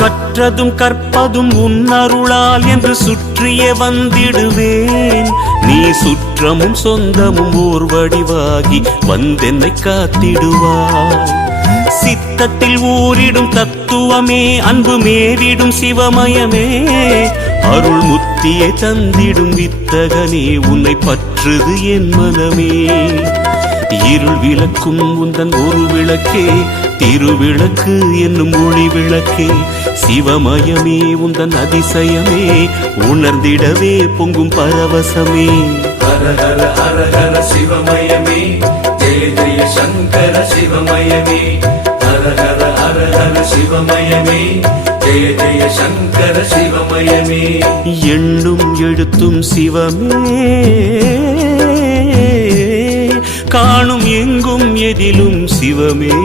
கற்றதும் கற்பதும் உன்னருளால் என்று சுற்றிய வந்திடுவேன். நீ சுற்றமும் சொந்தமும் ஓர் வடிவாகி வந்தென்னை காத்திடுவாய். சித்தத்தில் ஊரிடும் தத்துவமே, அன்பு மேவிடும் சிவமயமே, அருள் முத்தியை தந்திடும் வித்தகனே, உன்னை பற்றுது என் மனமே. இருள் விளக்கும் உந்தன் ஒரு விளக்கே, திருவிளக்கு என்னும் ஒளி விளக்கே, சிவமயமே உந்தன் அதிசயமே, உணர்ந்திடவே பொங்கும் பரவசமே. ஹர ஹர ஹர ஹர சிவமயமே, ஜெய ஜெய சங்கர சிவமயமே. ஹர ஹர ஹர ஹர சிவமயமே, ஜெய ஜெய சங்கர சிவமயமே. எண்ணும் எழுத்தும் சிவமே, காணும் எங்கும் எதிலும் சிவமே.